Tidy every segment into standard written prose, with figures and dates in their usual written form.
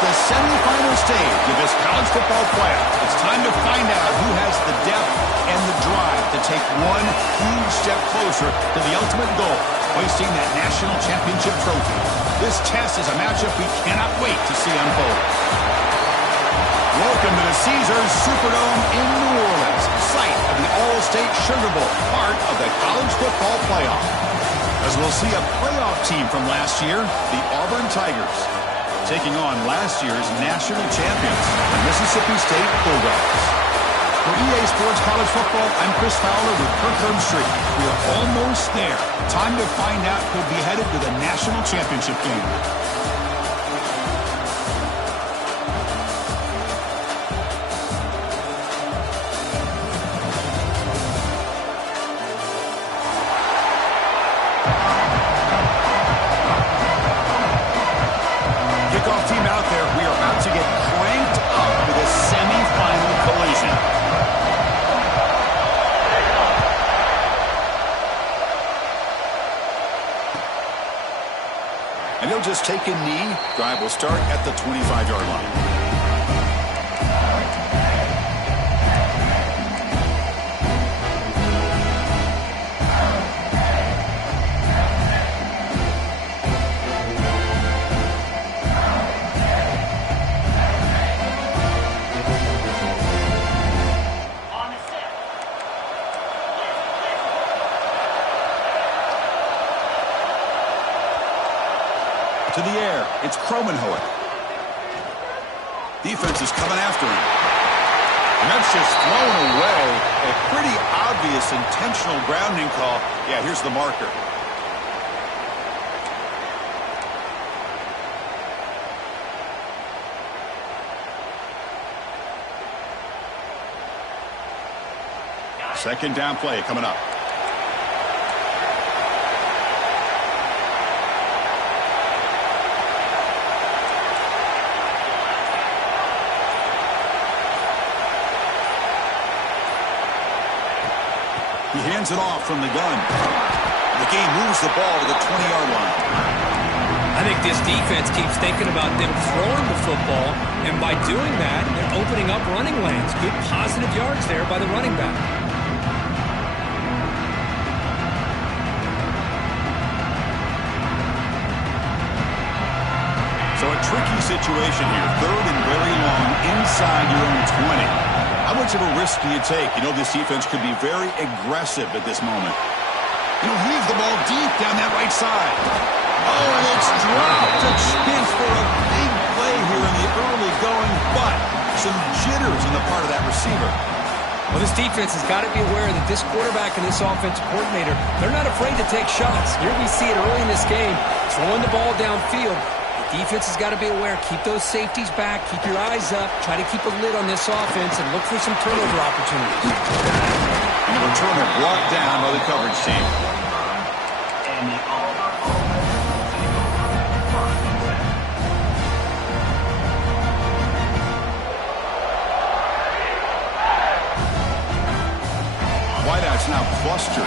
the semifinal stage of this college football playoff. It's time to find out who has the depth and the drive to take one huge step closer to the ultimate goal, hoisting that national championship trophy. This test is a matchup we cannot wait to see unfold. Welcome to the Caesars Superdome in New Orleans, site of the All-State Sugar Bowl, part of the college football playoff. As we'll see a playoff team from last year, the Auburn Tigers, taking on last year's national champions, the Mississippi State Bulldogs. For EA Sports College Football, I'm Chris Fowler with Kirk Herbstreit. We are almost there. Time to find out who'll be headed to the national championship game. Kickoff team out there. We are about to get cranked up for the semifinal collision. And he'll just take a knee. Drive will start at the 25-yard line. To the air, it's Kromenhoek. Defense is coming after him. And that's just thrown away. A pretty obvious intentional grounding call. Yeah, here's the marker. Second down play coming up. He hands it off from the gun. The game moves the ball to the 20-yard line. I think this defense keeps thinking about them throwing the football, and by doing that, they're opening up running lanes. Good positive yards there by the running back. So a tricky situation here. Third and very long inside your own 20. How much of a risk do you take? You know this defense could be very aggressive at this moment. He'll heave the ball deep down that right side. Oh, and it's dropped. A chance for a big play here in the early going, but some jitters on the part of that receiver. Well, this defense has got to be aware that this quarterback and this offensive coordinator, they're not afraid to take shots. Here we see it early in this game, throwing the ball downfield. Defense has got to be aware. Keep those safeties back. Keep your eyes up. Try to keep a lid on this offense and look for some turnover opportunities. And the returner brought down by the coverage team. Wideout's now clustered.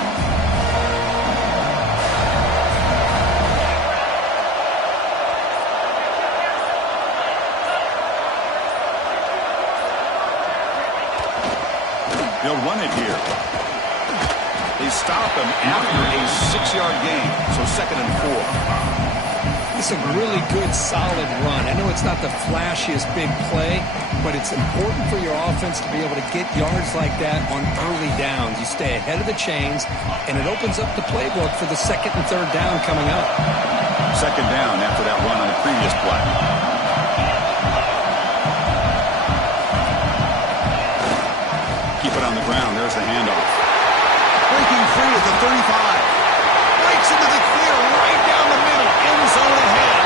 They'll run it here. They stop him after a 6-yard gain, so 2nd and 4. It's a really good, solid run. I know it's not the flashiest big play, but it's important for your offense to be able to get yards like that on early downs. You stay ahead of the chains, and it opens up the playbook for the 2nd and 3rd down coming up. 2nd down after that run on the previous play. On the ground, there's the handoff. Breaking free at the 35. Breaks into the clear right down the middle. End zone ahead.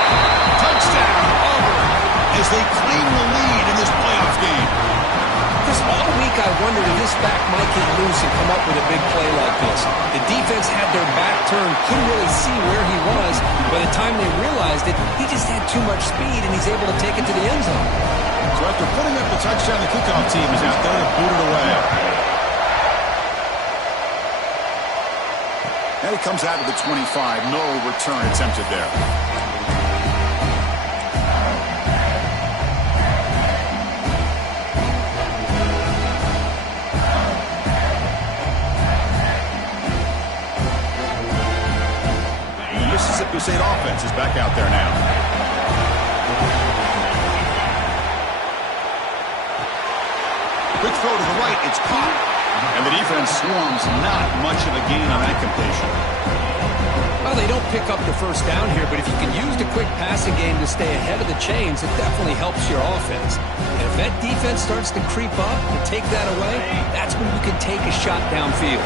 Touchdown, Auburn, as they claim the lead in this playoff game. Chris, all week I wondered if this back might get loose and come up with a big play like this. The defense had their back turned, couldn't really see where he was. By the time they realized it, he just had too much speed, and he's able to take it to the end zone. So after putting up the touchdown, the kickoff team is out there to boot it away. And it comes out to the 25. No return attempted there. Mississippi State offense is back out there now. Quick throw to the right. It's caught. And the defense swarms. Not much of a gain on that completion. Well, they don't pick up the first down here, but if you can use the quick passing game to stay ahead of the chains, it definitely helps your offense. And if that defense starts to creep up and take that away, that's when you can take a shot downfield.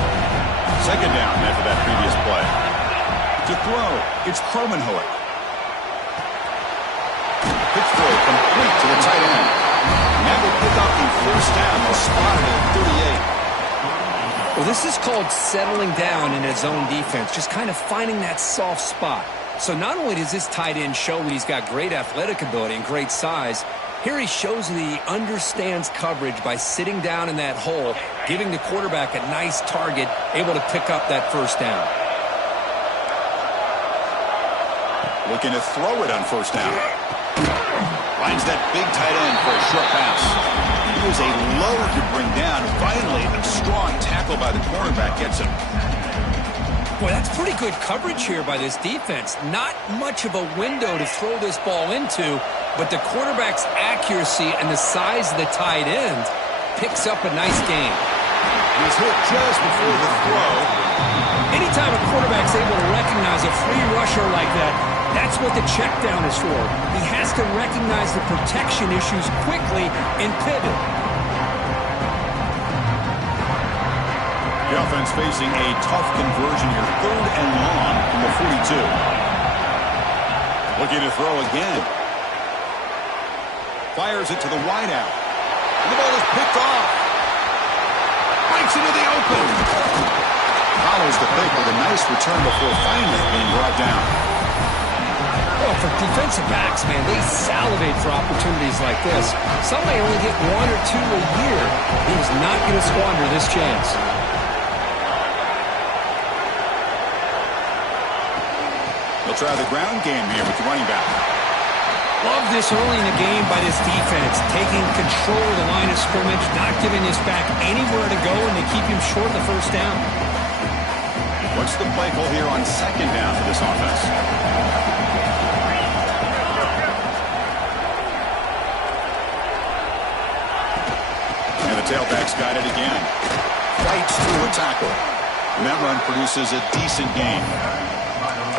Second down after that previous play. To throw, it's Cromenhoek. Quick throw complete to the tight end. Now they pick up the first down. They'll spot it at 38. Well, this is called settling down in his zone defense, just kind of finding that soft spot. So not only does this tight end show that he's got great athletic ability and great size, here he shows that he understands coverage by sitting down in that hole, giving the quarterback a nice target, able to pick up that first down. Looking to throw it on first down. Finds that big tight end for a short pass. He was a load to bring down. Finally, a strong tackle by the cornerback gets him. Boy, that's pretty good coverage here by this defense. Not much of a window to throw this ball into, but the quarterback's accuracy and the size of the tight end picks up a nice gain. He's hit just before the throw. Anytime a quarterback's able to recognize a free rusher like that, that's what the check down is for. He has to recognize the protection issues quickly and pivot. The offense facing a tough conversion here. 3rd and long from the 42. Looking to throw again. Fires it to the wideout. And the ball is picked off. Bites into the open. Follows the pick with a nice return before finally being brought down. Well, for defensive backs, man, they salivate for opportunities like this. Some may only get 1 or 2 a year. He was not going to squander this chance. They'll try the ground game here with the running back. Love this early in the game by this defense, taking control of the line of scrimmage, not giving this back anywhere to go, and they keep him short of the first down. What's the play call here on second down for this offense? And the tailback's got it again. Fights through a tackle. And that run produces a decent gain.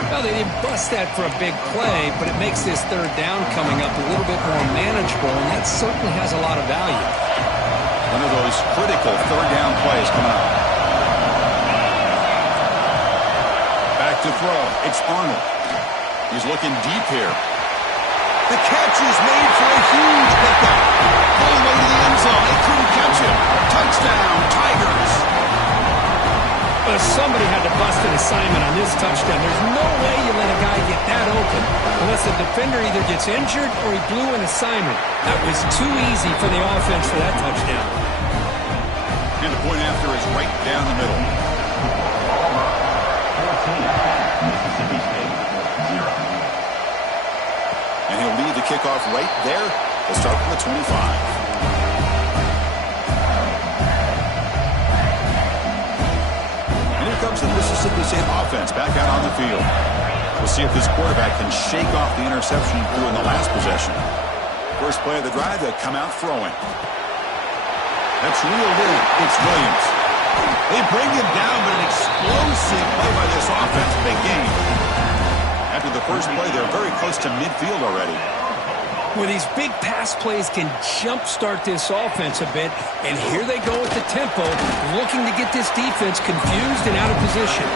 Well, they didn't bust that for a big play, but it makes this third down coming up a little bit more manageable, and that certainly has a lot of value. One of those critical third down plays coming up. Back to throw. It's Arnold. He's looking deep here. The catch is made for a huge pickup. All the way to the end zone. They couldn't catch him. Touchdown, Tigers. Well, somebody had to bust an assignment on this touchdown. There's no way you let a guy get that open unless the defender either gets injured or he blew an assignment. That was too easy for the offense for that touchdown. And the point after is right down the middle. Mississippi State, 0. And he'll lead the kickoff right there. We'll start from the 25. Comes the Mississippi State offense back out on the field. We'll see if this quarterback can shake off the interception he threw in the last possession. First play of the drive, they'll come out throwing. That's reeled in. It's Williams. They bring him down, but an explosive play by this offense. Big game. After the first play, they're very close to midfield already. Well, these big pass plays can jumpstart this offense a bit, and here they go with the tempo, looking to get this defense confused and out of position.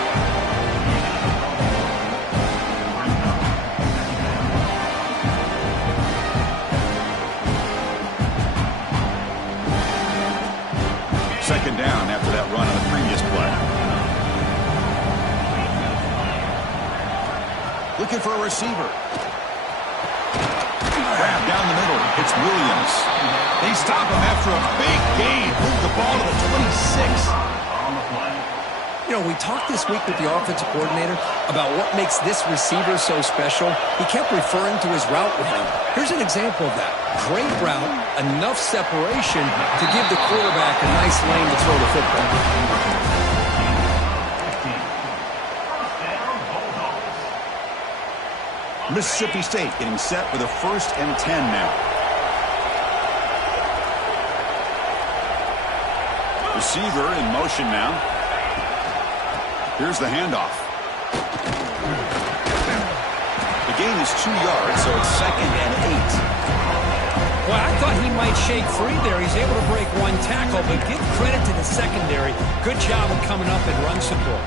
Second down after that run on the previous play. Looking for a receiver. Grab down the middle. It's Williams. They stop him after a big gain. Move the ball to the 26. You know, we talked this week with the offensive coordinator about what makes this receiver so special. He kept referring to his route running. Here's an example of that. Great route, enough separation to give the quarterback a nice lane to throw the football. Mississippi State getting set for the 1st and 10 now. Receiver in motion now. Here's the handoff. The gain is 2 yards, so it's 2nd and 8. Well, I thought he might shake free there. He's able to break one tackle, but give credit to the secondary. Good job of coming up and run support.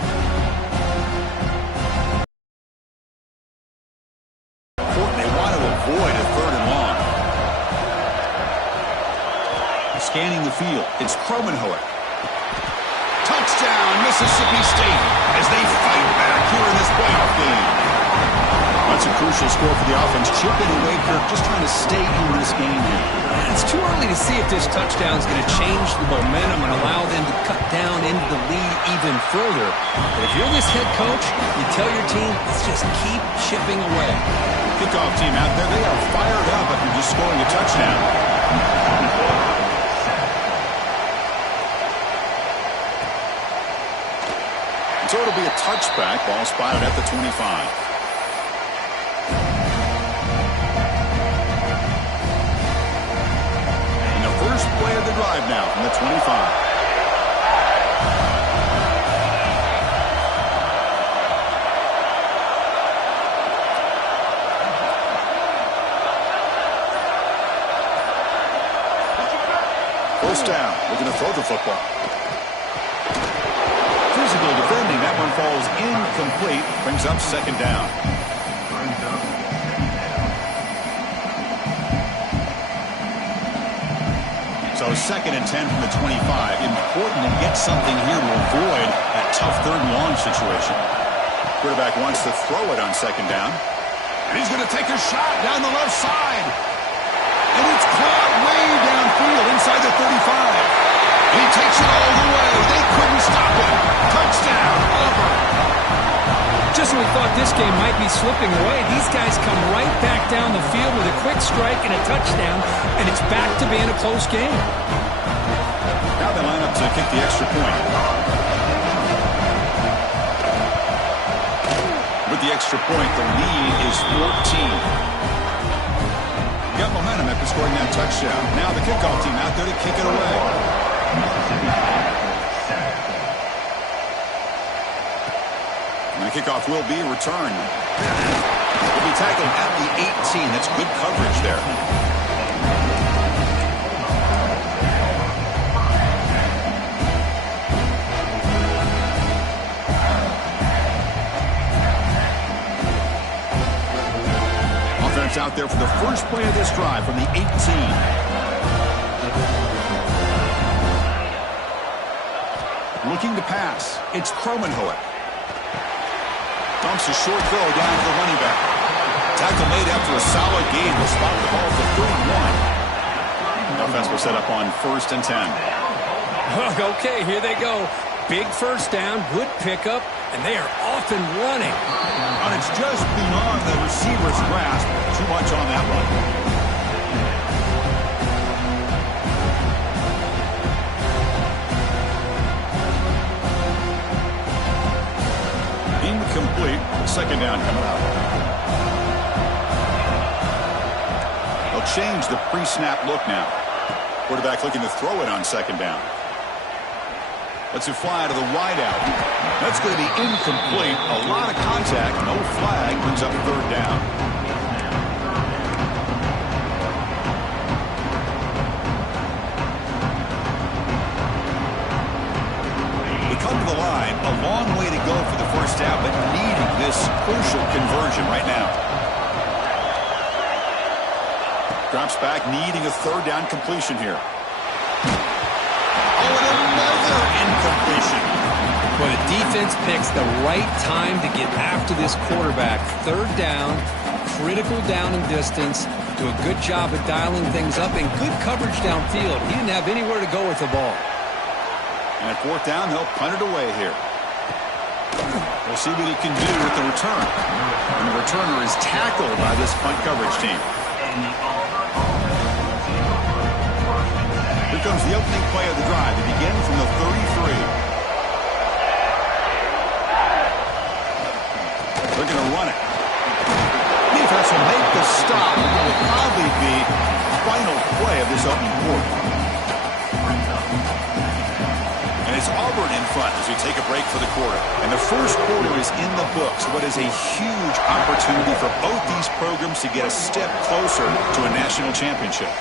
They want to avoid a 3rd and long. Scanning the field, it's Cromenhoek. Touchdown, Mississippi State, as they fight back here in this playoff game. That's a crucial score for the offense. Chipping away, Kirk, just trying to stay in this game here. It's too early to see if this touchdown is going to change the momentum and allow them to cut down into the lead even further. But if you're this head coach, you tell your team, let's just keep chipping away. Kickoff team out there, they are fired up after just scoring a touchdown. So it'll be a touchback. Ball spotted at the 25. And the first play of the drive now from the 25. First down. Looking to throw the football. Physical defending. That one falls incomplete. Brings up 2nd down. So 2nd and 10 from the 25. Important to get something here to avoid that tough 3rd and long situation. Quarterback wants to throw it on 2nd down. And he's going to take a shot down the left side. And it's caught way downfield inside the 35. He takes it all the way. They couldn't stop him. Touchdown, Auburn. Just when we thought this game might be slipping away, these guys come right back down the field with a quick strike and a touchdown, and it's back to being a close game. Now they line up to kick the extra point. With the extra point, the lead is 14. Got momentum after scoring that touchdown. Now the kickoff team out there to kick it away. And the kickoff will be returned. Will be tackled at the 18. That's good coverage there. Offense out there for the first play of this drive from the 18. Looking to pass. It's Cromenhoek. Dumps a short throw down to the running back. Tackle made after a solid gain. Will spot the ball for 3rd and 1. The offense will set up on 1st and 10. Okay, here they go. Big first down, good pickup, and they are off and running. And it's just beyond the receiver's grasp. Too much on that one. Incomplete. 2nd down coming up. They'll change the pre-snap look now. Quarterback looking to throw it on 2nd down. Let's it fly to the wideout. That's going to be incomplete. A lot of contact. No flag. Brings up 3rd down. Come to the line, a long way to go for the first down, but needing this crucial conversion right now. Drops back, needing a 3rd down completion here. Oh, and another incompletion. Well, the defense picks the right time to get after this quarterback. 3rd down, critical down and distance. Do a good job of dialing things up and good coverage downfield. He didn't have anywhere to go with the ball. And at 4th down, they'll punt it away here. We'll see what he can do with the return. And the returner is tackled by this punt coverage team. Here comes the opening play of the drive. They begin from the 33. They're going to run it. He defense will make the stop. It will probably be the final play of this opening quarter. And it's Auburn in front as we take a break for the quarter. And the first quarter is in the books. What is a huge opportunity for both these programs to get a step closer to a national championship.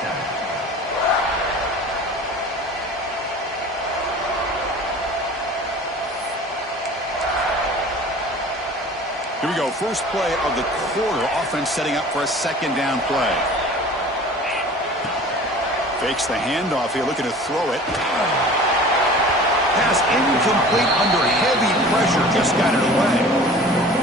Here we go. First play of the quarter. Offense setting up for a second down play. Fakes the handoff here, looking to throw it. Pass incomplete under heavy pressure. Just got it away.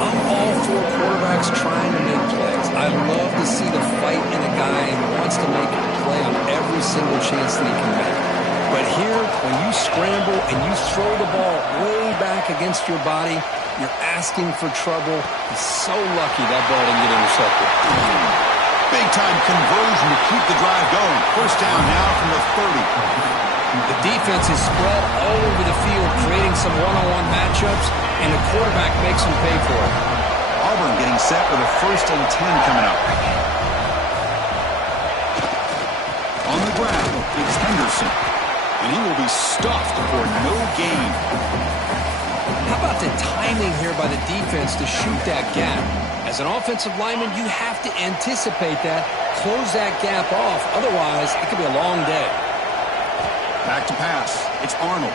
I'm all for quarterbacks trying to make plays. I love to see the fight in a guy who wants to make a play on every single chance that he can make. But here, when you scramble and you throw the ball way back against your body, you're asking for trouble. He's so lucky that ball didn't get intercepted. Big-time conversion to keep the drive going. First down now from the 30. The defense is spread all over the field, creating some one-on-one matchups, and the quarterback makes them pay for it. Auburn getting set with a 1st and 10 coming up. On the ground, it's Henderson. And he will be stuffed for no gain. How about the timing here by the defense to shoot that gap? As an offensive lineman, you have to anticipate that, close that gap off. Otherwise, it could be a long day. Back to pass. It's Arnold.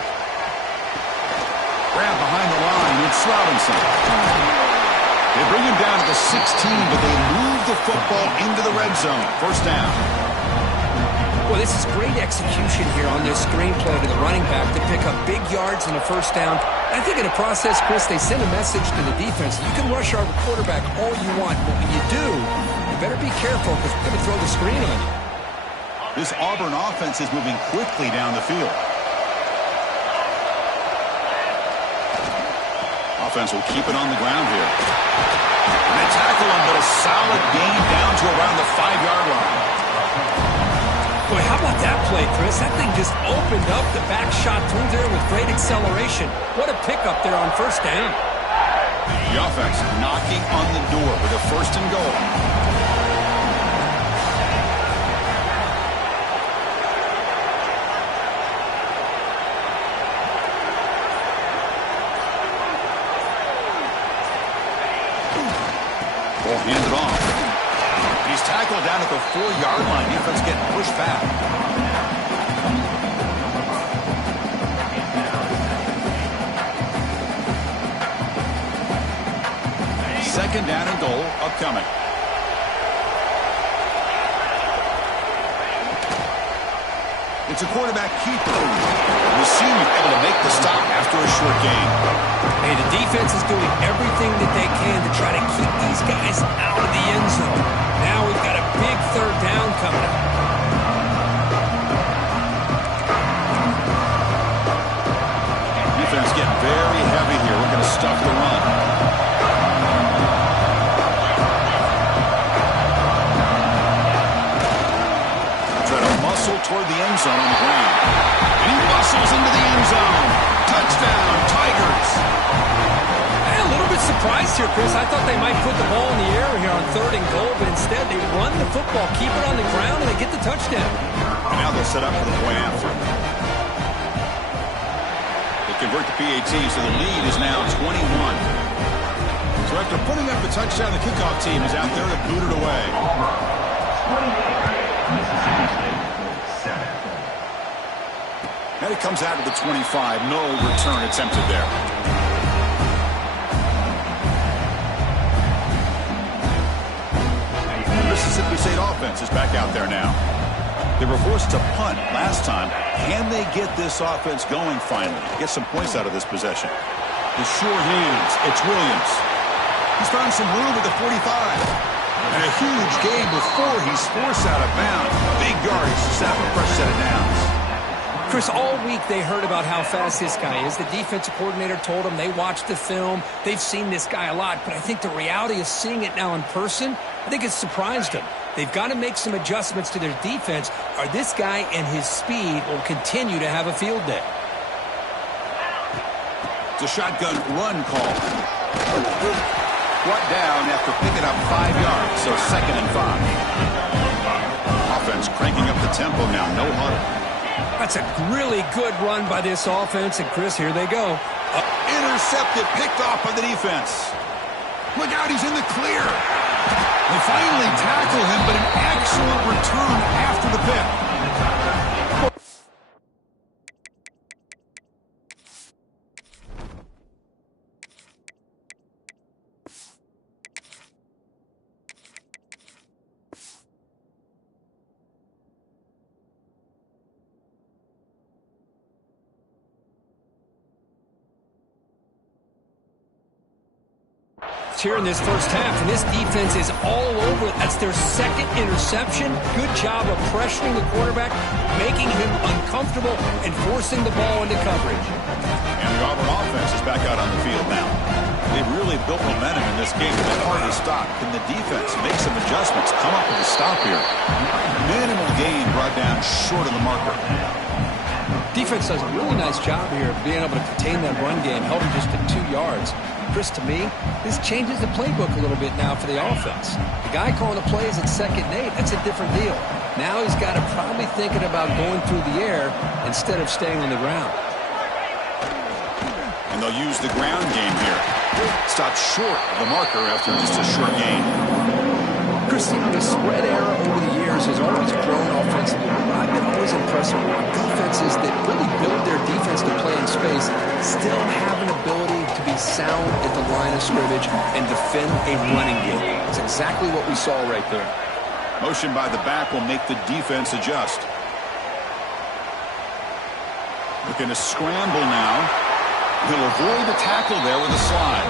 Grab behind the line. It's Robinson. They bring him down to the 16, but they move the football into the red zone. First down. Well, this is great execution here on this screenplay to the running back to pick up big yards in the first down. I think in the process, Chris, they send a message to the defense. You can rush our quarterback all you want, but when you do, you better be careful because we're going to throw the screen on you. This Auburn offense is moving quickly down the field. Offense will keep it on the ground here. And they tackle him, but a solid gain down to around the 5-yard line. Boy, how about that play, Chris? That thing just opened up the back shot through there with great acceleration. What a pickup there on first down. The offense knocking on the door with a 1st and goal. Ball handed off. He's tackled down at the 4-yard line. Defense getting pushed back. Second down and goal upcoming. It's a quarterback keeper. The senior able to make the stop after a short gain. Hey, the defense is doing everything that they can to try to keep these guys out of the end zone. Now we've got a big 3rd down coming up. Defense getting very heavy here. We're going to stuff the run. Try to muscle toward the end zone on the ground. And he muscles into the end zone. Touchdown, Tigers. A little bit surprised here, Chris. I thought they might put the ball in the air here on 3rd and goal, but instead they run the football, keep it on the ground, and they get the touchdown. And now they'll set up for the point after. They convert the PAT, so the lead is now 21. So after putting up the touchdown, the kickoff team is out there to boot it away. And it comes out to the 25. No return attempted there. Mississippi State offense is back out there now. They were forced to punt last time. Can they get this offense going finally? Get some points out of this possession. The sure hands. It's Williams. He's found some room at the 45. And a huge gain before he's forced out of bounds. Big yardage to set up a fresh set of downs. Chris, all week they heard about how fast this guy is. The defensive coordinator told them they watched the film. They've seen this guy a lot. But I think the reality of seeing it now in person, I think it's surprised them. They've got to make some adjustments to their defense, or this guy and his speed will continue to have a field day. It's a shotgun run call. brought down after picking up 5 yards, so 2nd and 5. Offense cranking up the tempo now, no huddle. That's a really good run by this offense, and Chris, here they go. Intercepted, picked off by the defense. Look out, he's in the clear. They finally tackle him, but an excellent return after the pick. Here in this first half, and this defense is all over. That's their 2nd interception. Good job of pressuring the quarterback, making him uncomfortable, and forcing the ball into coverage. And the Auburn offense is back out on the field now. They've really built momentum in this game. It's hard to stop. Can the defense make some adjustments, come up with a stop here? Minimal gain brought down short of the marker. Defense does a really nice job here of being able to contain that run game, held him just to 2 yards. Chris, to me, this changes the playbook a little bit now for the offense. The guy calling the plays at 2nd and 8, that's a different deal. Now he's got to probably thinking about going through the air instead of staying on the ground. And they'll use the ground game here. Stop short of the marker after just a short gain. Chris, the spread era over the years has always grown offensively. I've been always impressed with defenses that really build their defense to play in space, still have an ability to be sound at the line of scrimmage and defend a running game. That's exactly what we saw right there. Motion by the back will make the defense adjust. Looking to scramble now. He'll avoid the tackle there with a slide.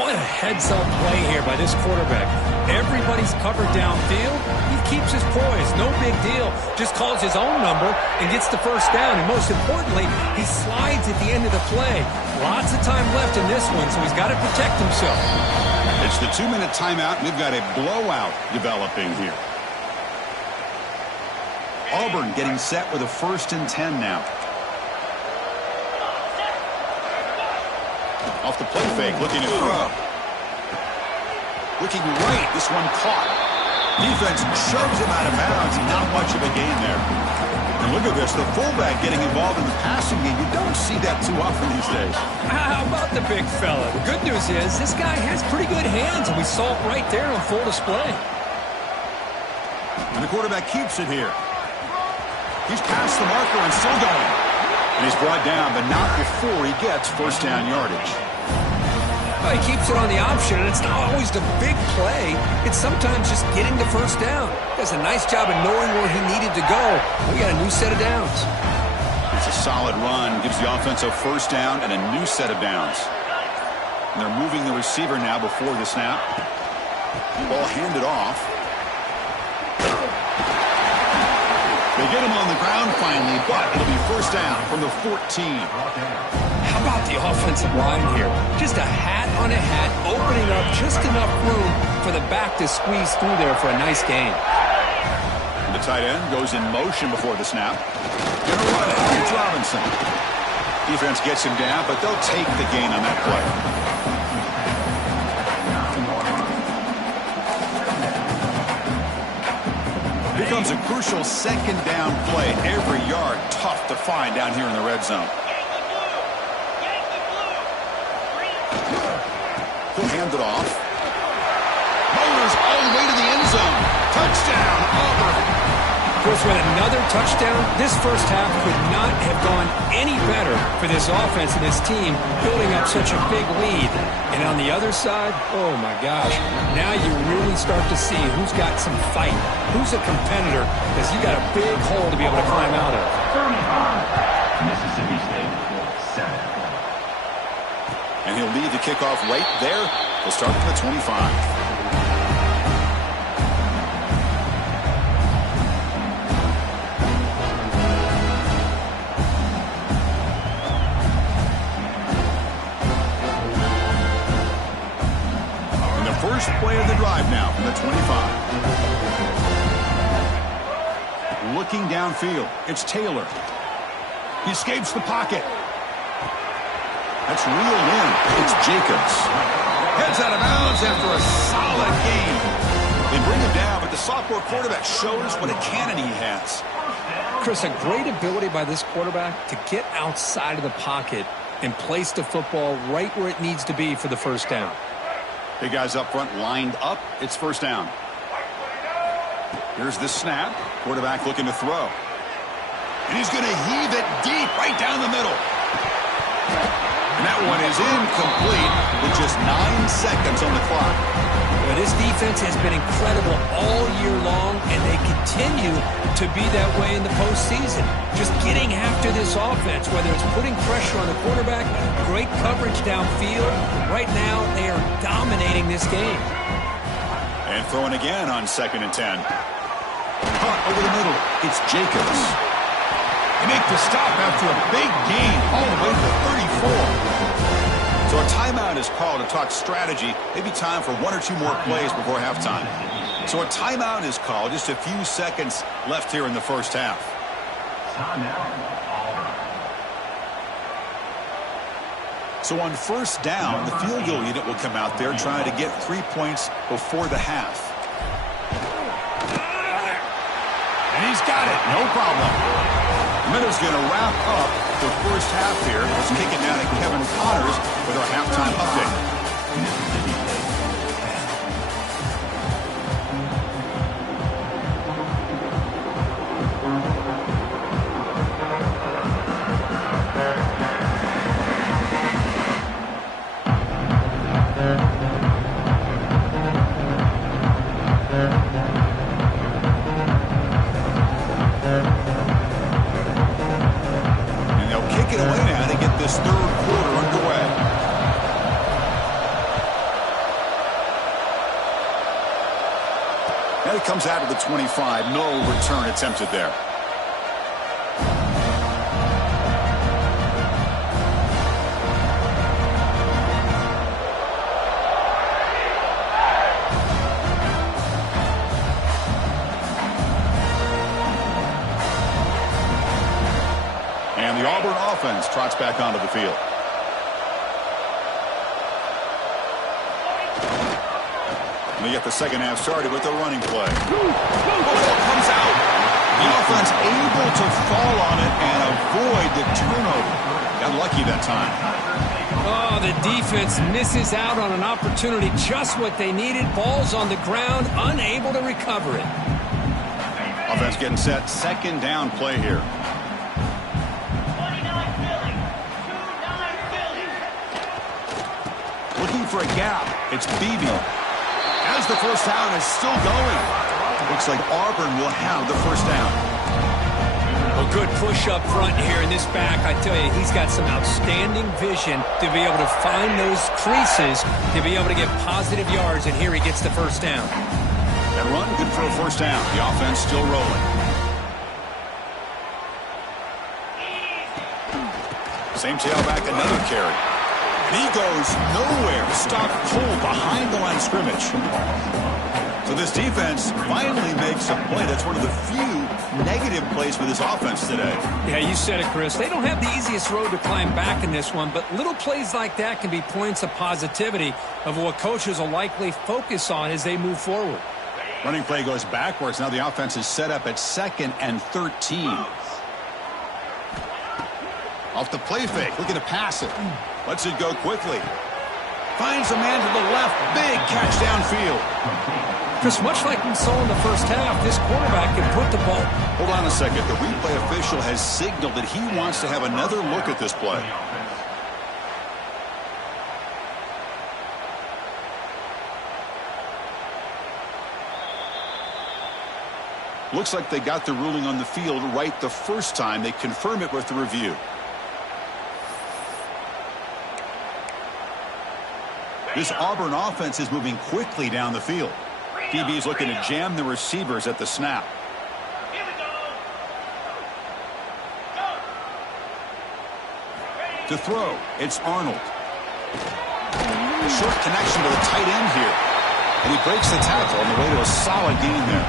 What a heads-up play here by this quarterback. Everybody's covered downfield. He keeps his poise. No big deal. Just calls his own number and gets the first down. And most importantly, he slides at the end of the play. Lots of time left in this one, so he's got to protect himself. It's the 2-minute timeout. We've got a blowout developing here. Auburn getting set with a 1st and 10 now. Off the play fake, looking to throw. Looking right, this one caught. Defense shoves him out of bounds. Not much of a gain there. And look at this, the fullback getting involved in the passing game. You don't see that too often these days. How about the big fella? The good news is this guy has pretty good hands, and we saw it right there on full display. And the quarterback keeps it here. He's past the marker and still going. And he's brought down, but not before he gets first down yardage. Well, he keeps it on the option, and it's not always the big play. It's sometimes just getting the first down. Does a nice job of knowing where he needed to go. We got a new set of downs. It's a solid run. Gives the offense a first down and a new set of downs. And they're moving the receiver now before the snap. Ball handed off. They get him on the ground finally, but it'll be first down from the 14. How about the offensive line here? Just a hat on a hat, opening up just enough room for the back to squeeze through there for a nice gain. And the tight end goes in motion before the snap. Gonna run it. It's Robinson. Defense gets him down, but they'll take the gain on that play. Becomes a crucial 2nd down play. Every yard tough to find down here in the red zone. He'll hand it off. Motors all the way to the end zone. Touchdown, Auburn. Chris, with another touchdown, this first half could not have gone any better for this offense and this team, building up such a big lead. And on the other side, oh my gosh, now you really start to see who's got some fight, who's a competitor, because you got a big hole to be able to climb out of. Mississippi State, 7. And he'll lead the kickoff right there. They'll start from the 25. First play of the drive now from the 25. Looking downfield, it's Taylor. He escapes the pocket. That's reeled in. It's Jacobs. Heads out of bounds after a solid game. They bring him down, but the sophomore quarterback shows what a cannon he has. Chris, a great ability by this quarterback to get outside of the pocket and place the football right where it needs to be for the first down. Big guys up front lined up. It's first down. Here's the snap. Quarterback looking to throw. And he's going to heave it deep right down the middle. And that one is incomplete with just 9 seconds on the clock. Well, this defense has been incredible all year long, and they continue to be that way in the postseason. Just getting after this offense, whether it's putting pressure on the quarterback, great coverage downfield. Right now, they are dominating this game. And throwing again on 2nd and 10. Caught over the middle. It's Jacobs. They make the stop after a big gain all the way to 34. So a timeout is called to talk strategy. Maybe time for 1 or 2 more plays before halftime. So a timeout is called. Just a few seconds left here in the first half. So on first down, the field goal unit will come out there trying to get 3 points before the half. And he's got it. No problem. Minutes going to wrap up the first half here. Let's kick it down to Kevin Connors with our halftime update. Comes out of the 25. No return attempted there. And the Auburn offense trots back onto the field. They get the second half started with the running play. Ball comes out. The offense able to fall on it and avoid the turnover. Got lucky that time. Oh, the defense misses out on an opportunity. Just what they needed. Ball's on the ground, unable to recover it. Offense getting set. Second down play here. Looking for a gap. It's Beebe. As the first down is still going. Looks like Auburn will have the first down. A good push up front here in this back. I tell you, he's got some outstanding vision to be able to find those creases, to be able to get positive yards, and here he gets the first down. That run, good for a first down. The offense still rolling. Same tailback, another carry. And he goes nowhere. Stop cold behind the line of scrimmage. So this defense finally makes a play. That's one of the few negative plays for this offense today. Yeah, you said it, Chris. They don't have the easiest road to climb back in this one, but little plays like that can be points of positivity of what coaches will likely focus on as they move forward. Running play goes backwards. Now the offense is set up at 2nd and 13. Off the play fake, looking to pass it. Lets it go quickly. Finds a man to the left. Big catch downfield. Chris, much like we saw in the first half, this quarterback can put the ball. Hold on a second. The replay official has signaled that he wants to have another look at this play. Looks like they got the ruling on the field right the first time. They confirm it with the review. This Auburn offense is moving quickly down the field. DB is looking to jam the receivers at the snap. To throw, it's Arnold. A short connection to the tight end here. And he breaks the tackle on the way to a solid gain there.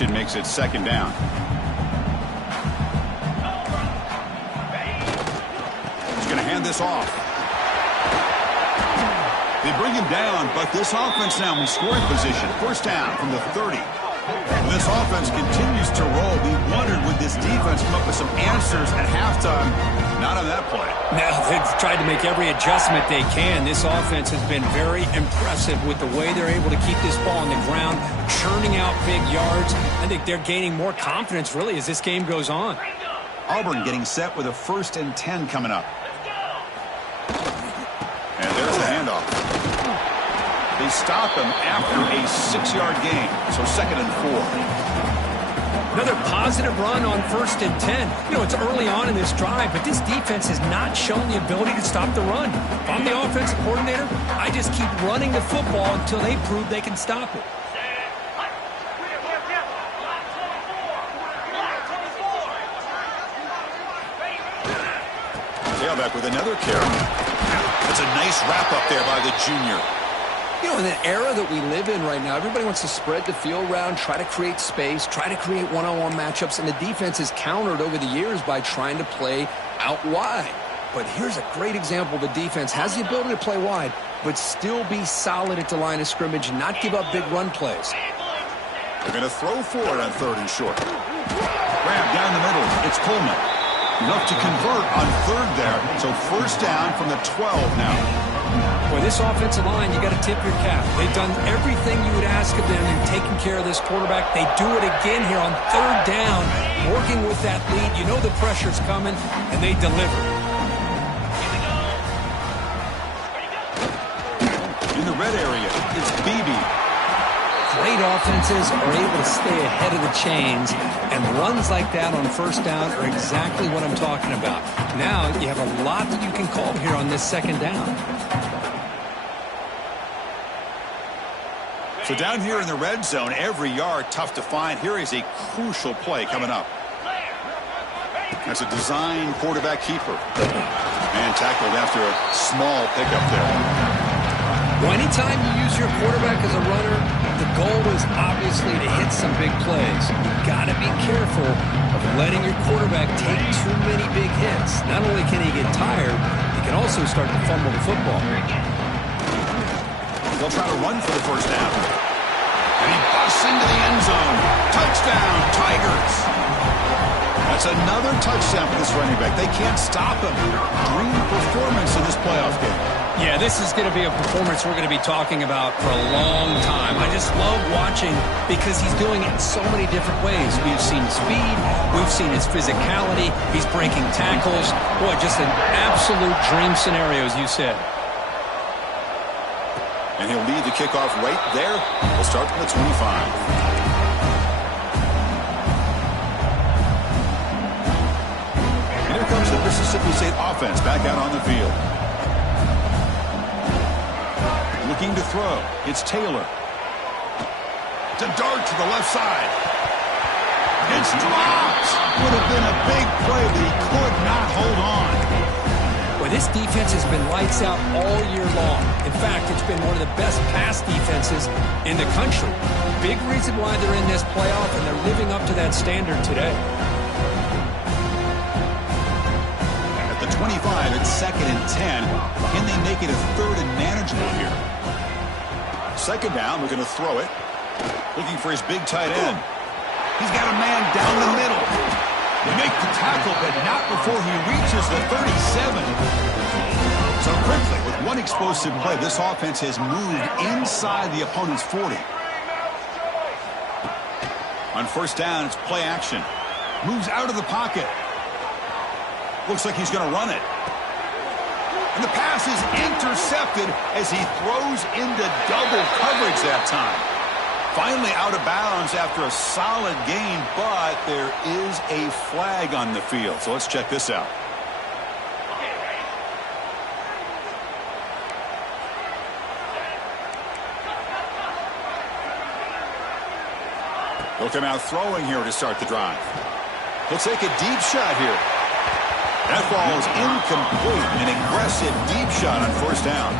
completion makes it second down. He's going to hand this off. They bring him down, but this offense now in scoring position. First down from the 30. This offense continues to roll. We wondered, would this defense come up with some answers at halftime? Not on that play. Now, they've tried to make every adjustment they can. This offense has been very impressive with the way they're able to keep this ball on the ground, churning out big yards. I think they're gaining more confidence, really, as this game goes on. Auburn getting set with a 1st and 10 coming up. And there's the handoff. They stop him after a 6-yard gain, so 2nd and 4. Another positive run on 1st and 10. You know, it's early on in this drive, but this defense has not shown the ability to stop the run. If I'm the offensive coordinator, I just keep running the football until they prove they can stop it. Tailback with another carry. That's a nice wrap up there by the junior. You know, in the era that we live in right now, everybody wants to spread the field around, try to create space, try to create one-on-one matchups, and the defense is countered over the years by trying to play out wide. But here's a great example. The defense has the ability to play wide, but still be solid at the line of scrimmage and not give up big run plays. They're going to throw for it on 3rd and short. Grab down the middle. It's Coleman. Enough to convert on 3rd there. So 1st down from the 12 now. Boy, this offensive line, you got to tip your cap. They've done everything you would ask of them in taking care of this quarterback. They do it again here on 3rd down, working with that lead. You know the pressure's coming, and they deliver. In the red area, it's Beebe. Great offenses are able to stay ahead of the chains, and runs like that on 1st down are exactly what I'm talking about. Now you have a lot that you can call here on this 2nd down. So down here in the red zone, every yard tough to find. Here is a crucial play coming up. That's a design quarterback keeper. And tackled after a small pickup there. Well, anytime you use your quarterback as a runner, the goal is obviously to hit some big plays. You've got to be careful of letting your quarterback take too many big hits. Not only can he get tired, he can also start to fumble the football. They'll try to run for the 1st down. And he busts into the end zone. Touchdown, Tigers. That's another touchdown for this running back. They can't stop him. Dream performance in this playoff game. Yeah, this is going to be a performance we're going to be talking about for a long time. I just love watching because he's doing it in so many different ways. We've seen speed. We've seen his physicality. He's breaking tackles. Boy, just an absolute dream scenario, as you said. And he'll lead the kickoff right there. We'll start from the 25. And here comes the Mississippi State offense back out on the field. Looking to throw. It's Taylor. It's a dart to the left side. It's dropped. Would have been a big play, but he could not hold on. Well, this defense has been lights out all year long. In fact, it's been one of the best pass defenses in the country. Big reason why they're in this playoff, and they're living up to that standard today. At the 25, it's 2nd and 10. Can they make it a 3rd and manageable here? 2nd down, we're going to throw it. Looking for his big tight end. He's got a man down the middle. They make the tackle, but not before he reaches the 37. So quickly, with one explosive play, this offense has moved inside the opponent's 40. On 1st down, it's play action. Moves out of the pocket. Looks like he's going to run it. And the pass is intercepted as he throws into double coverage that time. Finally out of bounds after a solid game, but there is a flag on the field. So let's check this out. They'll come out throwing here to start the drive. He'll take a deep shot here. That ball is incomplete. An aggressive deep shot on 1st down.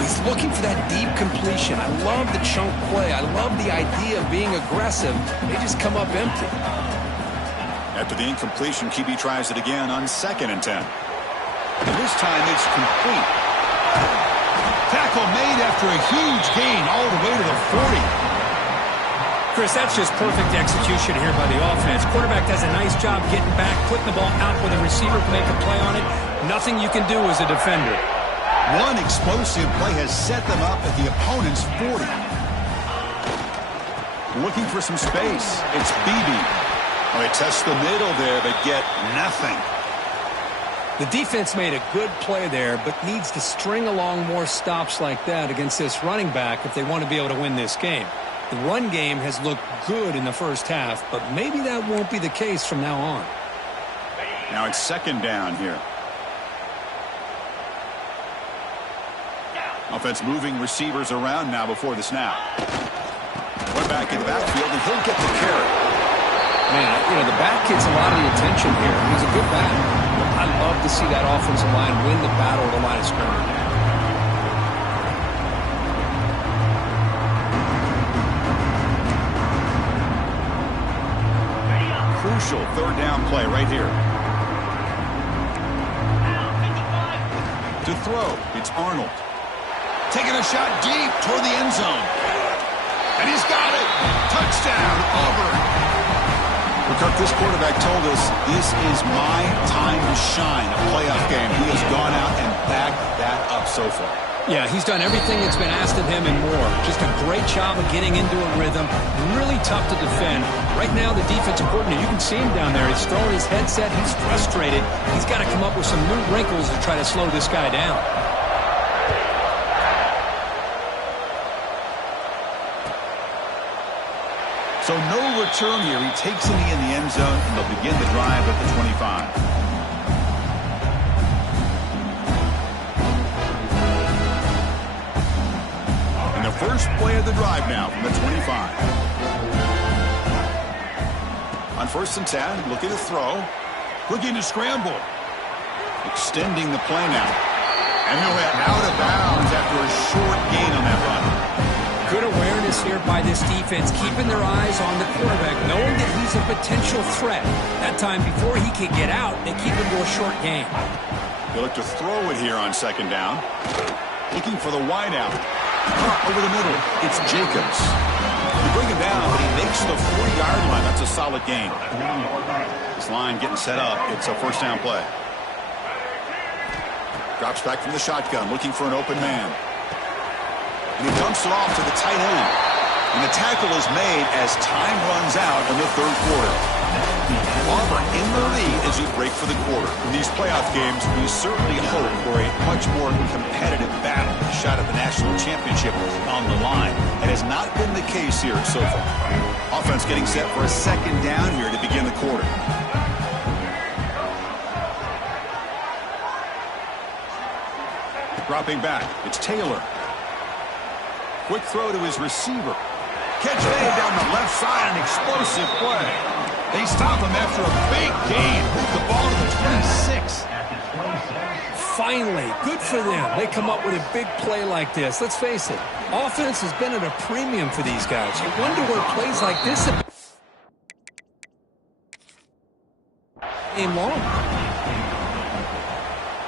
He's looking for that deep completion. I love the chunk play. I love the idea of being aggressive. They just come up empty. After the incompletion, QB tries it again on 2nd and 10. And this time it's complete. Tackle made after a huge gain all the way to the 40. Chris, that's just perfect execution here by the offense. Quarterback does a nice job getting back, putting the ball out where the receiver can make a play on it. Nothing you can do as a defender. One explosive play has set them up at the opponent's 40. Looking for some space. It's Beebe. Oh, they test the middle there, but get nothing. The defense made a good play there, but needs to string along more stops like that against this running back if they want to be able to win this game. The run game has looked good in the first half, but maybe that won't be the case from now on. Now it's 2nd down here. Offense moving receivers around now before the snap. One back in the backfield, and he'll get the carry. Man, the back gets a lot of the attention here. He's a good back. I love to see that offensive line win the battle of the line of scrimmage. Crucial 3rd down play right here. To throw, it's Arnold. Taking a shot deep toward the end zone. And he's got it. Touchdown, Auburn. Cook, this quarterback told us this is my time to shine, a playoff game. He has gone out and backed that up so far. Yeah, he's done everything that's been asked of him and more. Just a great job of getting into a rhythm. Really tough to defend. Right now, the defensive coordinator, you can see him down there. He's throwing his headset. He's frustrated. He's got to come up with some new wrinkles to try to slow this guy down. So no return here. He takes it in the end zone, and they'll begin the drive at the 25. And the first play of the drive now from the 25. On 1st and 10, looking to throw. Looking to scramble. Extending the play now. And he'll head out of bounds after a short gain on that run. Good awareness here by this defense, keeping their eyes on the quarterback, knowing that he's a potential threat. That time before he can get out, they keep him to a short game. They look to throw it here on 2nd down. Looking for the wideout. Over the middle, it's Jacobs. They bring him down, but he makes the 40-yard line. That's a solid gain. This line getting set up. It's a 1st down play. Drops back from the shotgun, looking for an open man. And he dumps it off to the tight end. And the tackle is made as time runs out in the 3rd quarter. Auburn in the lead as we break for the quarter. In these playoff games, we certainly hope for a much more competitive battle. A shot at the national championship on the line. It has not been the case here so far. Offense getting set for a 2nd down here to begin the quarter. Dropping back, it's Taylor. Quick throw to his receiver. Catch made down the left side, an explosive play. They stop him after a big gain. Move the ball to the 26. Finally, good for them. They come up with a big play like this. Let's face it, offense has been at a premium for these guys. You wonder where plays like this have been long.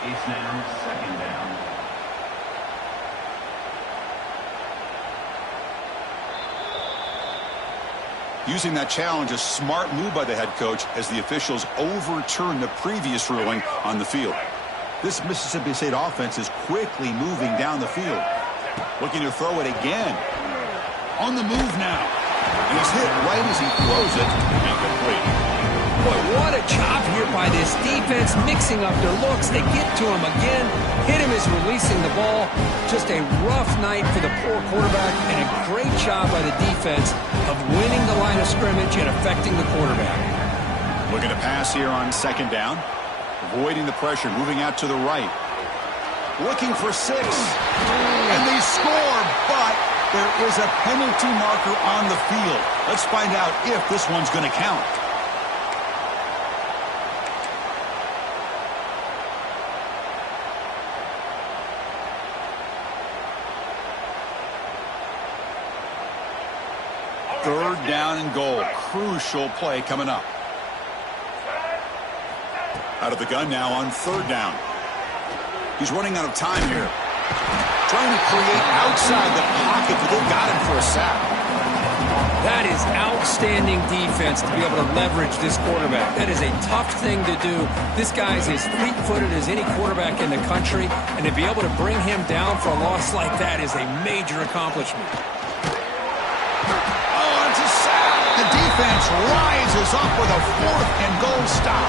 It's now 2nd down. Using that challenge, a smart move by the head coach as the officials overturn the previous ruling on the field. This Mississippi State offense is quickly moving down the field. Looking to throw it again. On the move now. And he's hit right as he throws it. Incomplete. Boy, what a job here by this defense, mixing up their looks. They get to him again. Hit him as releasing the ball. Just a rough night for the poor quarterback, and a great job by the defense of winning the line of scrimmage and affecting the quarterback. Looking to pass here on 2nd down. Avoiding the pressure, moving out to the right. Looking for 6. And they score, but there is a penalty marker on the field. Let's find out if this one's going to count. 3rd down and goal. Crucial play coming up. Out of the gun now on 3rd down. He's running out of time here. Trying to create outside the pocket, but they got him for a sack. That is outstanding defense to be able to leverage this quarterback. That is a tough thing to do. This guy's as fleet-footed as any quarterback in the country, and to be able to bring him down for a loss like that is a major accomplishment. Oh, it's a sack. The defense rises up with a 4th and goal stop.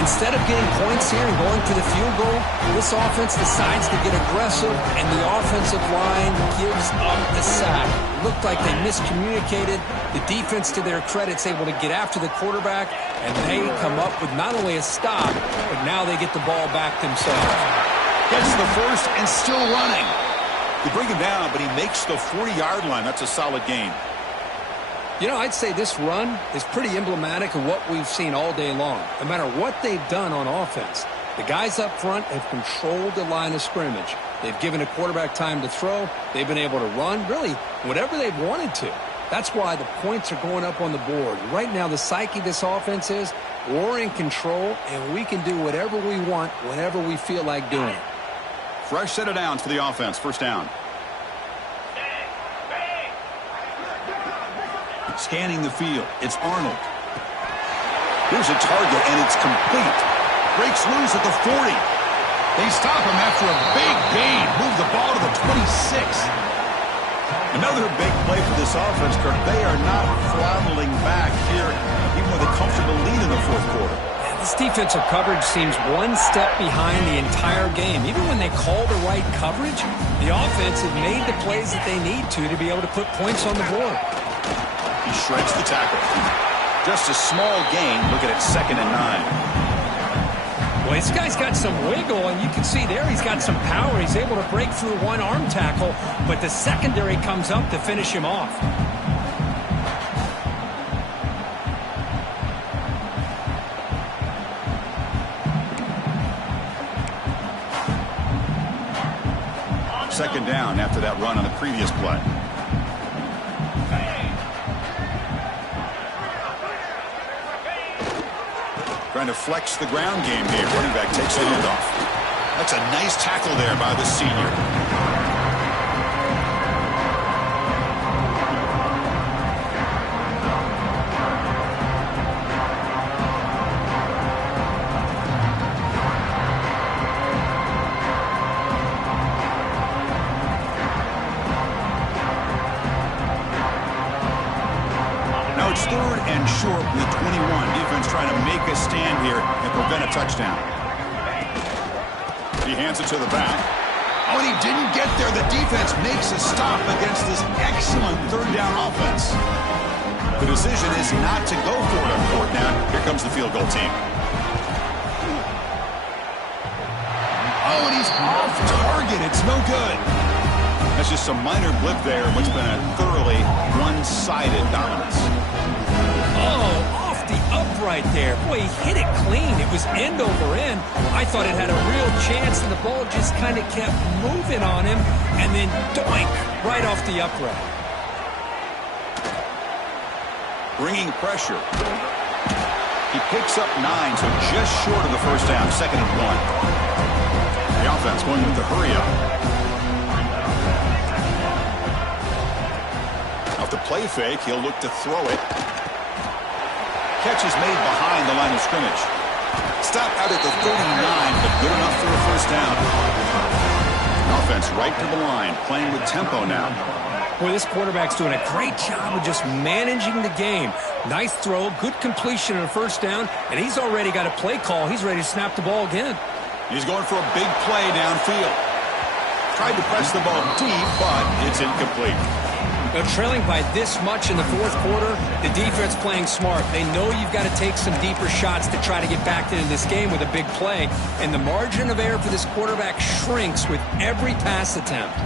Instead of getting points here and going to the field goal, this offense decides to get aggressive, and the offensive line gives up the sack. It looked like they miscommunicated. The defense, to their credit, is able to get after the quarterback, and they come up with not only a stop, but now they get the ball back themselves. Gets the first and still running. They bring him down, but he makes the 40-yard line. That's a solid gain. You know, I'd say this run is pretty emblematic of what we've seen all day long. No matter what they've done on offense, the guys up front have controlled the line of scrimmage. They've given a quarterback time to throw. They've been able to run, really, whatever they've wanted to. That's why the points are going up on the board. Right now, the psyche of this offense is we're in control, and we can do whatever we want whenever we feel like doing it. Fresh set of downs for the offense. 1st down. Scanning the field. It's Arnold. Here's a target, and it's complete. Breaks loose at the 40. They stop him after a big gain. Move the ball to the 26. Another big play for this offense, Kirk. They are not throttling back here, even with a comfortable lead in the 4th quarter. This defensive coverage seems one step behind the entire game. Even when they call the right coverage, the offense has made the plays that they need to be able to put points on the board. He shreds the tackle. Just a small gain. Look at it, 2nd and 9. Well, this guy's got some wiggle, and you can see there he's got some power. He's able to break through one arm tackle, but the secondary comes up to finish him off. Second down after that run on the previous play. Trying to flex the ground game here. Running back takes the handoff. That's a nice tackle there by the senior. Now it's 3rd and short with 21. Defense trying to make a stand here and prevent a touchdown. He hands it to the back. Oh, and he didn't get there. The defense makes a stop against this excellent 3rd down offense. The decision is not to go for it on 4th down. Here comes the field goal team. Oh, and he's off target. It's no good. That's just a minor blip there in what's been a thoroughly one-sided dominance. Oh, off the upright there. Boy, he hit it clean. It was end over end. I thought it had a real chance, and the ball just kind of kept moving on him, and then doink, right off the upright. Bringing pressure. He picks up 9, so just short of the 1st down, 2nd and 1. The offense going with the hurry-up. Off the play fake, he'll look to throw it. Catch is made behind the line of scrimmage. Stop out at the 39, but good enough for a 1st down. Offense right to the line, playing with tempo now. Boy, this quarterback's doing a great job of just managing the game. Nice throw, good completion on a 1st down, and he's already got a play call. He's ready to snap the ball again. He's going for a big play downfield. Tried to press the ball deep, but it's incomplete. They're trailing by this much in the 4th quarter. The defense playing smart. They know you've got to take some deeper shots to try to get back into this game with a big play. And the margin of error for this quarterback shrinks with every pass attempt.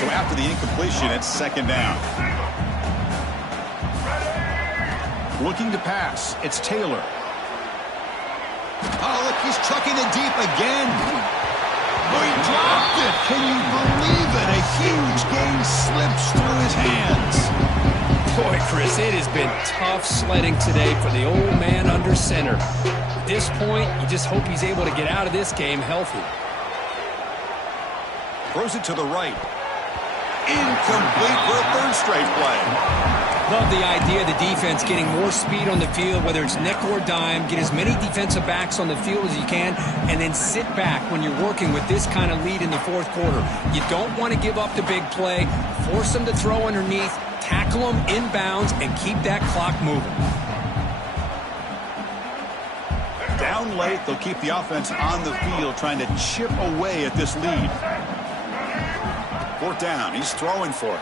So after the incompletion, it's 2nd down. Looking to pass. It's Taylor. Oh, look, he's chucking it deep again. Oh, he dropped it. Can you believe it? A huge game slips through his hands. Boy, Chris, it has been tough sledding today for the old man under center. At this point, you just hope he's able to get out of this game healthy. Throws it to the right. Incomplete for a third straight play. Love the idea of the defense getting more speed on the field, whether it's nickel or dime. Get as many defensive backs on the field as you can, and then sit back when you're working with this kind of lead in the fourth quarter. You don't want to give up the big play. Force them to throw underneath, tackle them inbounds, and keep that clock moving. Down late, they'll keep the offense on the field, trying to chip away at this lead. Fourth down, he's throwing for it.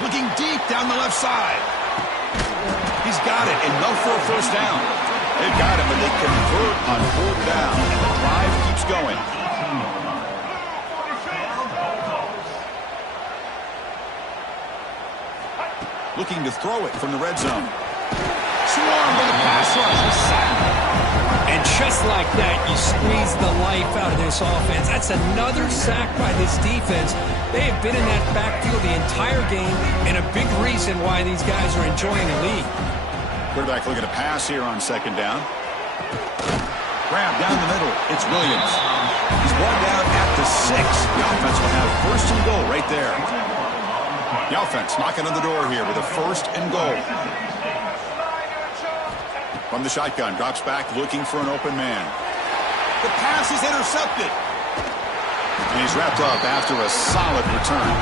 Looking deep down the left side. He's got it, enough for a first down. They've got it, but they convert on fourth down, and the drive keeps going. Looking to throw it from the red zone. Swarmed by the pass rush. And just like that, you squeeze the life out of this offense. That's another sack by this defense. They have been in that backfield the entire game, and a big reason why these guys are enjoying the lead. Quarterback looking to pass here on second down. Grab down the middle. It's Williams. He's brought down at the 6. The offense will have first and goal right there. The offense knocking on the door here with a first and goal. From the shotgun, drops back looking for an open man. The pass is intercepted. And he's wrapped up after a solid return.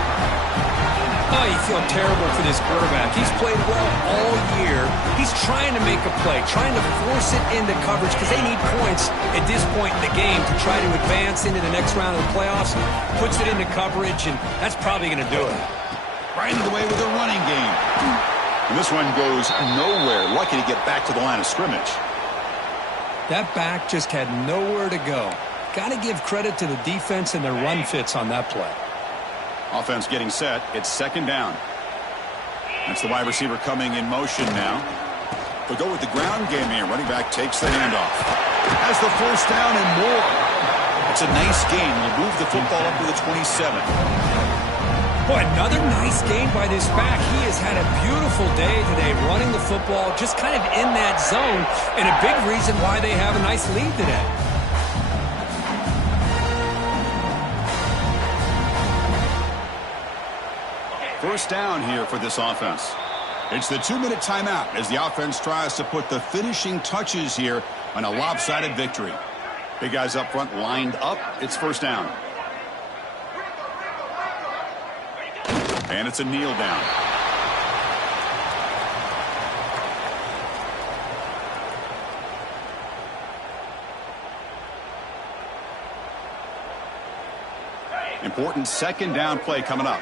Oh, you feel terrible for this quarterback. He's played well all year. He's trying to make a play, trying to force it into coverage because they need points at this point in the game to try to advance into the next round of the playoffs. Puts it into coverage, and that's probably going to do it. Right into the way with a running game. And this one goes nowhere. Lucky to get back to the line of scrimmage. That back just had nowhere to go. Got to give credit to the defense and their run fits on that play. Offense getting set. It's second down. That's the wide receiver coming in motion now. They'll go with the ground game here. Running back takes the handoff. Has the first down and more. It's a nice game. We'll move the football up to the 27. Boy, another nice game by this back. He has had a beautiful day today running the football, just kind of in that zone, and a big reason why they have a nice lead today. First down here for this offense. It's the 2-minute timeout as the offense tries to put the finishing touches here on a lopsided victory. Big guys up front lined up. It's first down. And it's a kneel down. Important second down play coming up.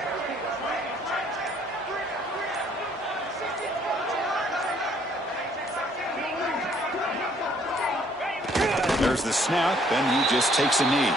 There's the snap, and he just takes a knee.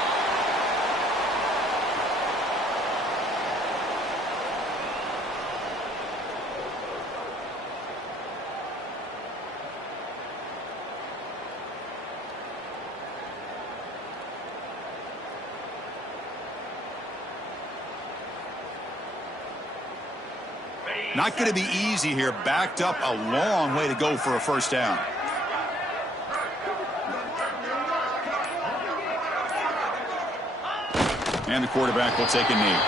Not going to be easy here. Backed up a long way to go for a first down. And the quarterback will take a knee.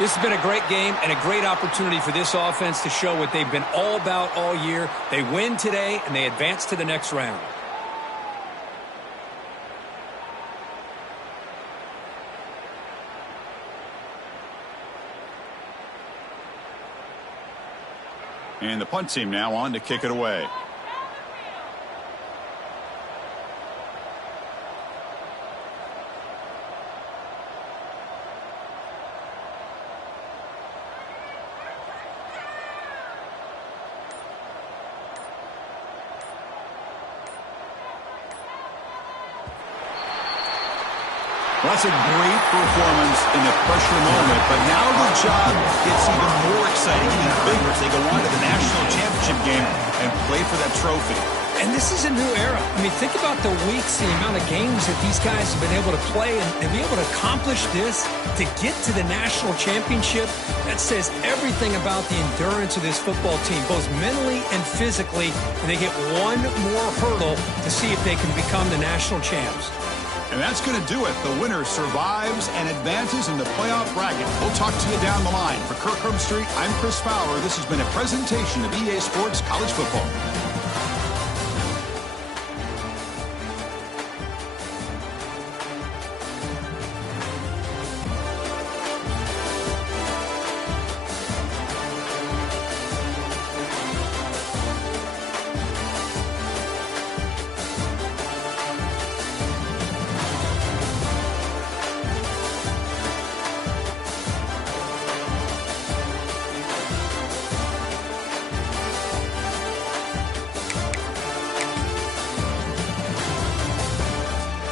This has been a great game and a great opportunity for this offense to show what they've been all about all year. They win today, and they advance to the next round. And the punt team now on to kick it away. Well, that's a great performance in the pressure moment, but now the job gets even more exciting, even bigger as they go on to the national championship game and play for that trophy. And this is a new era. I mean, think about the weeks, the amount of games that these guys have been able to play and to be able to accomplish this, to get to the national championship, that says everything about the endurance of this football team, both mentally and physically. And they get one more hurdle to see if they can become the national champs. And that's going to do it. The winner survives and advances in the playoff bracket. We'll talk to you down the line. For Kirk Street, I'm Chris Fowler. This has been a presentation of EA Sports College Football.